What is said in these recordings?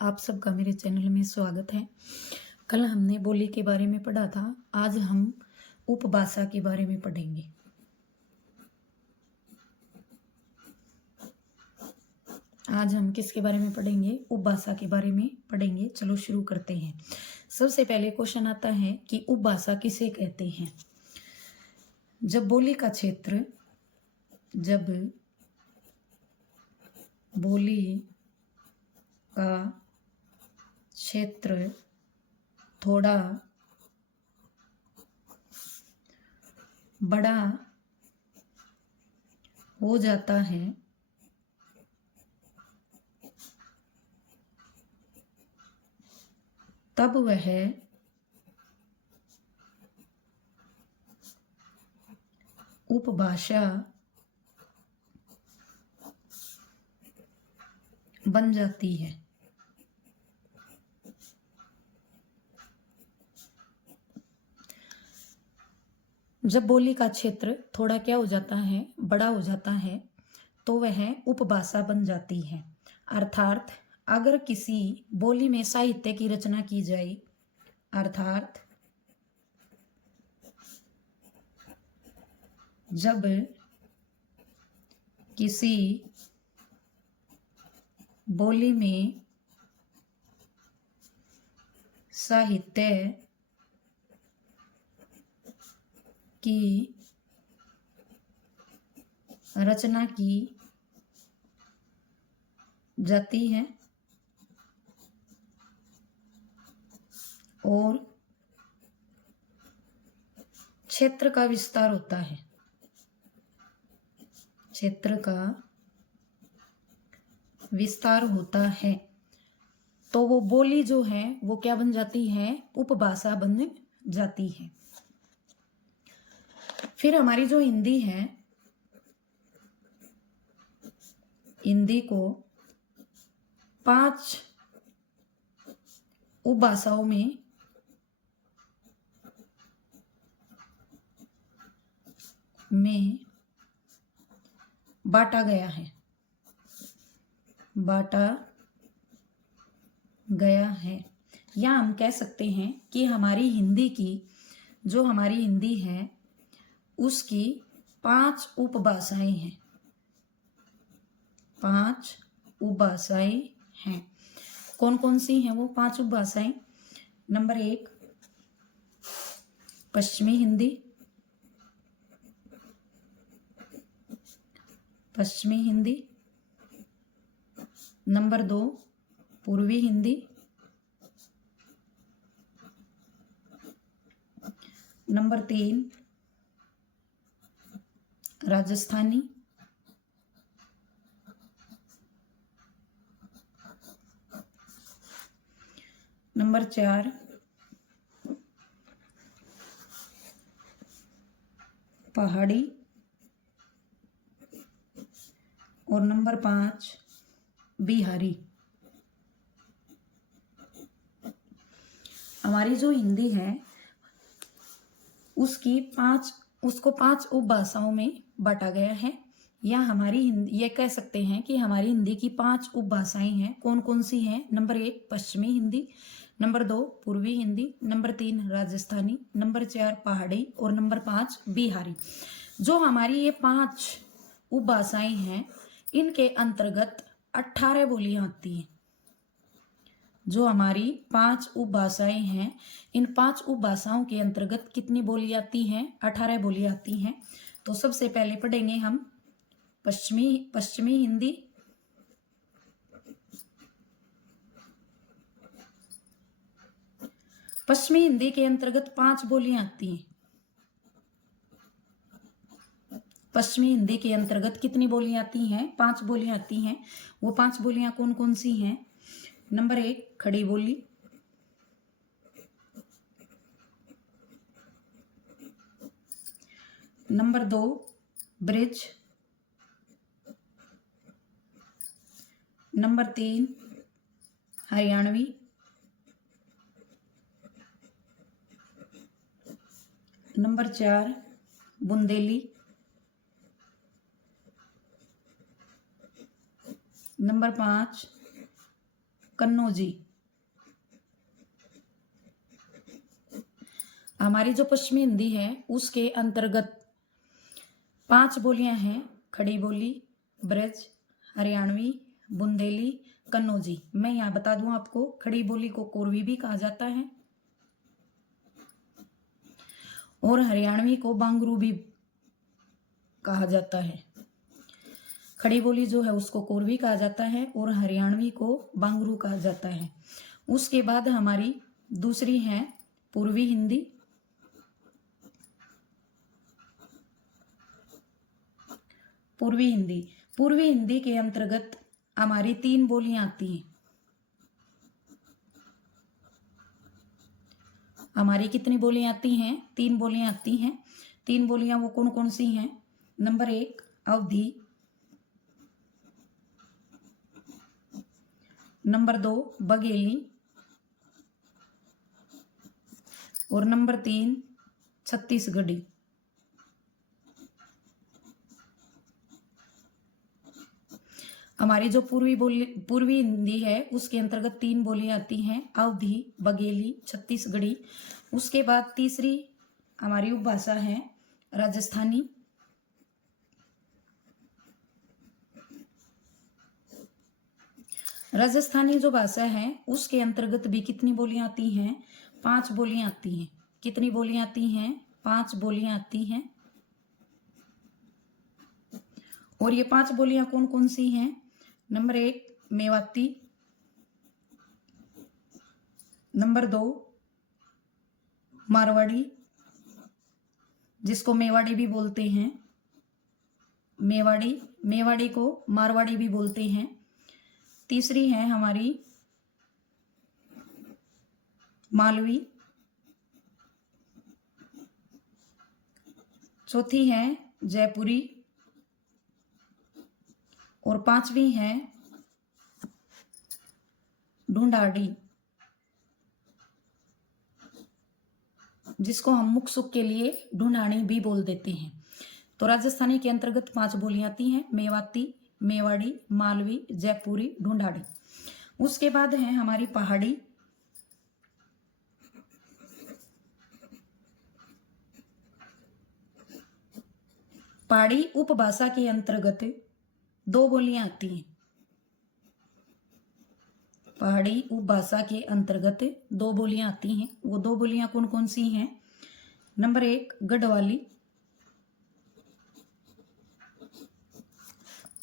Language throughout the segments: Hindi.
आप सबका मेरे चैनल में स्वागत है। कल हमने बोली के बारे में पढ़ा था, आज हम उपभाषा के बारे में पढ़ेंगे। आज हम किसके बारे में पढ़ेंगे? उपभाषा के बारे में पढ़ेंगे। चलो शुरू करते हैं। सबसे पहले क्वेश्चन आता है कि उपभाषा किसे कहते हैं? जब बोली का क्षेत्र, जब बोली का क्षेत्र थोड़ा बड़ा हो जाता है तब वह उपभाषा बन जाती है। जब बोली का क्षेत्र थोड़ा क्या हो जाता है, बड़ा हो जाता है, तो वह उपभाषा बन जाती है। अर्थात अगर किसी बोली में साहित्य की रचना की जाए, अर्थात जब किसी बोली में साहित्य की रचना की जाती है और क्षेत्र का विस्तार होता है, क्षेत्र का विस्तार होता है, तो वो बोली जो है वो क्या बन जाती है? उपभाषा बन जाती है। फिर हमारी जो हिंदी है, हिंदी को 5 उपभाषाओं में बांटा गया है, या हम कह सकते हैं कि हमारी हिंदी की जो हमारी हिंदी है उसकी 5 उपभाषाएं हैं। 5 उपभाषाएं हैं। कौन कौन सी हैं वो 5 उपभाषाएं? नंबर 1 पश्चिमी हिंदी, पश्चिमी हिंदी। नंबर 2 पूर्वी हिंदी। नंबर 3 राजस्थानी। नंबर 4 पहाड़ी और नंबर 5 बिहारी। हमारी जो हिंदी है उसको 5 उपभाषाओं में बांटा गया है, या हमारी हिंदी ये कह सकते हैं कि हमारी हिंदी की 5 उपभाषाएं हैं। कौन कौन सी हैं? नंबर 1 पश्चिमी हिंदी, नंबर 2 पूर्वी हिंदी, नंबर 3 राजस्थानी, नंबर 4 पहाड़ी और नंबर 5 बिहारी। जो हमारी ये 5 उपभाषाएं हैं इनके अंतर्गत 18 बोलियां आती हैं। जो हमारी 5 उपभाषाएं हैं, इन 5 उपभाषाओं के अंतर्गत कितनी बोली आती हैं? 18 बोली आती हैं। तो सबसे पहले पढ़ेंगे हम पश्चिमी हिंदी। पश्चिमी हिंदी के अंतर्गत 5 बोलियां आती हैं। पश्चिमी हिंदी के अंतर्गत कितनी बोलियां आती हैं? 5 बोलियां आती हैं। वो 5 बोलियां कौन कौन सी हैं? नंबर 1 खड़ी बोली, number 2 bridge, number 3 Haryanvi, number 4 Bundeli, number 5 Kannauji. हमारी जो पश्चिमी हिंदी है उसके अंतर्गत 5 बोलियां हैं, खड़ी बोली, ब्रज, हरियाणवी, बुंदेली, कन्नौजी। मैं यहाँ बता दूं आपको, खड़ी बोली को कोरवी भी कहा जाता है और हरियाणवी को बांगरू भी कहा जाता है। खड़ी बोली जो है उसको कोरवी कहा जाता है और हरियाणवी को बांगरू कहा जाता है। उसके बाद हमारी दूसरी है पूर्वी हिंदी। पूर्वी हिंदी, पूर्वी हिंदी के अंतर्गत हमारी 3 बोलियां आती हैं। हमारी कितनी बोलियां आती हैं? 3 बोलियां आती हैं। 3 बोलियां वो कौन कौन सी हैं? नंबर 1 अवधी, नंबर 2 बघेली और नंबर 3 छत्तीसगढ़ी। हमारी जो पूर्वी हिंदी है उसके अंतर्गत 3 बोलियां आती हैं, अवधी, बघेली, छत्तीसगढ़ी। उसके बाद तीसरी हमारी उपभाषा है राजस्थानी। राजस्थानी जो भाषा है उसके अंतर्गत भी कितनी बोलियां आती हैं? 5 बोलियां आती हैं। कितनी बोलियां आती हैं? 5 बोलियां आती हैं। और ये 5 बोलियां कौन कौन सी हैं? नंबर 1 मेवाती, नंबर 2 मारवाड़ी, जिसको मेवाड़ी भी बोलते हैं, मेवाड़ी को मारवाड़ी भी बोलते हैं। तीसरी है हमारी मालवी, चौथी है जयपुरी और 5वीं है ढूंढाड़ी, जिसको हम मुख सुख के लिए ढूंढानी भी बोल देते हैं। तो राजस्थानी के अंतर्गत 5 बोलियां आती हैं, मेवाती, मेवाड़ी, मालवी, जयपुरी, ढूंढाड़ी। उसके बाद है हमारी पहाड़ी। पहाड़ी उपभाषा के अंतर्गत 2 बोलियां आती हैं। पहाड़ी उपभाषा के अंतर्गत 2 बोलियां आती हैं। वो 2 बोलियां कौन कौन सी हैं? नंबर 1 गढ़वाली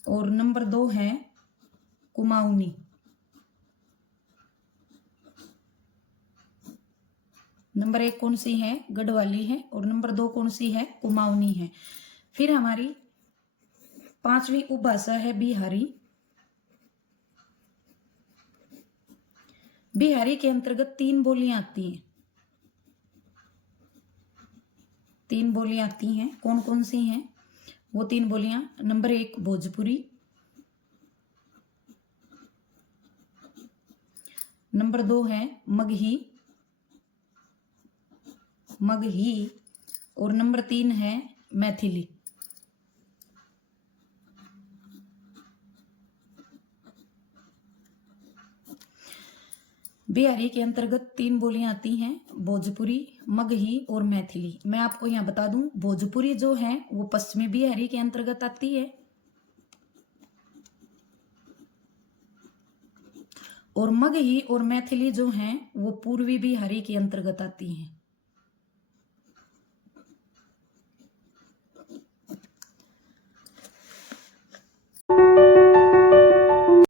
और नंबर 2 है कुमाऊनी। नंबर 1 कौन सी है? गढ़वाली है और नंबर 2 कौन सी है? कुमाऊनी है। फिर हमारी 5वीं उपभाषा है बिहारी। बिहारी के अंतर्गत 3 बोलियां आती हैं। 3 बोलियां आती हैं, कौन कौन सी हैं? वो 3 बोलियां, नंबर 1 भोजपुरी, नंबर 2 है मगही और नंबर 3 है मैथिली। बिहारी के अंतर्गत 3 बोलियां आती हैं, भोजपुरी, मगही और मैथिली। मैं आपको यहाँ बता दूं, भोजपुरी जो है वो पश्चिमी बिहारी के अंतर्गत आती है और मगही और मैथिली जो हैं वो पूर्वी बिहारी के अंतर्गत आती हैं।